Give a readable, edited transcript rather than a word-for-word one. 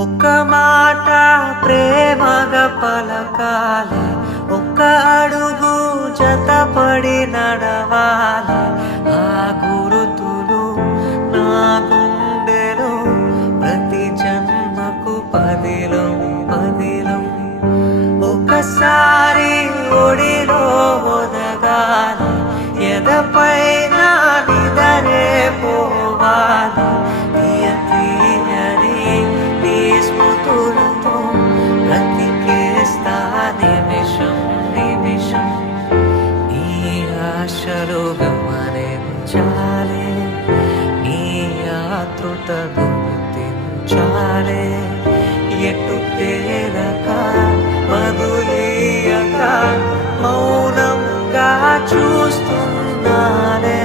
ఒక్క మాట ప్రేమగా పలకాలి, ఒక్క అడుగు జతపడి నడవాలి. ఆ గురుతులు నా గుండెలో ప్రతి జన్మకు పదిలం పదిలం. ఒకసారి ఒడిలో ఒదగాలి, ఎదపైన నిదరే పోవాలి. తీయని నీ స్మృతులతో బ్రతికేస్తా నిమిషం నిమిషం. నీ ఆశలు గమనించాలి, నీ ఆతృతను గుర్తించాలి. ఎటు తేలక వదులీయక మౌనంగా చూస్తున్నానే.